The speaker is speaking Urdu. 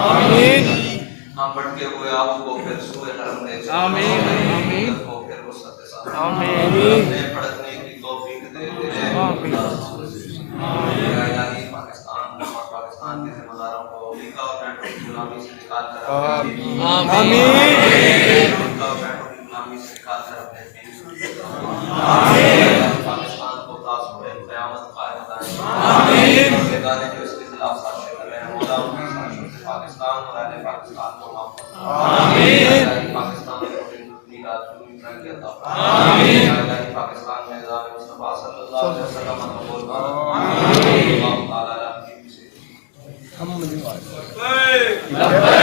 آمین ہم بھٹکے ہوئے آپ کو پھر سوئے حرم دے آمین آمین کو پھر وسعت ساتھ آمین اپنے پڑھنے کی توفیق دے دے آمین یا الہی پاکستان کے ذمہ داروں کو امریکہ اور نیٹو کی غلامی سے نکال کر آمین امریکہ اور نیٹو کی غلامی سے نکال کر اپنے پاکستان کو تاج قیامت قائم دائیں آمین بیگانے جو اس کے خلاف سازشیں کر رہے ہیں مولا ان کی سازشوں سے پاکستان اور اہل پاکستان کو معاف فرما آمین پاکستان میں اپنی رات پوری طرح کی عطا فرما آمین پاکستان میں نظام مصطفیٰ صلی اللہ علیہ وسلم مقبول بنا آمین اللہ تعالی علیہ وسلم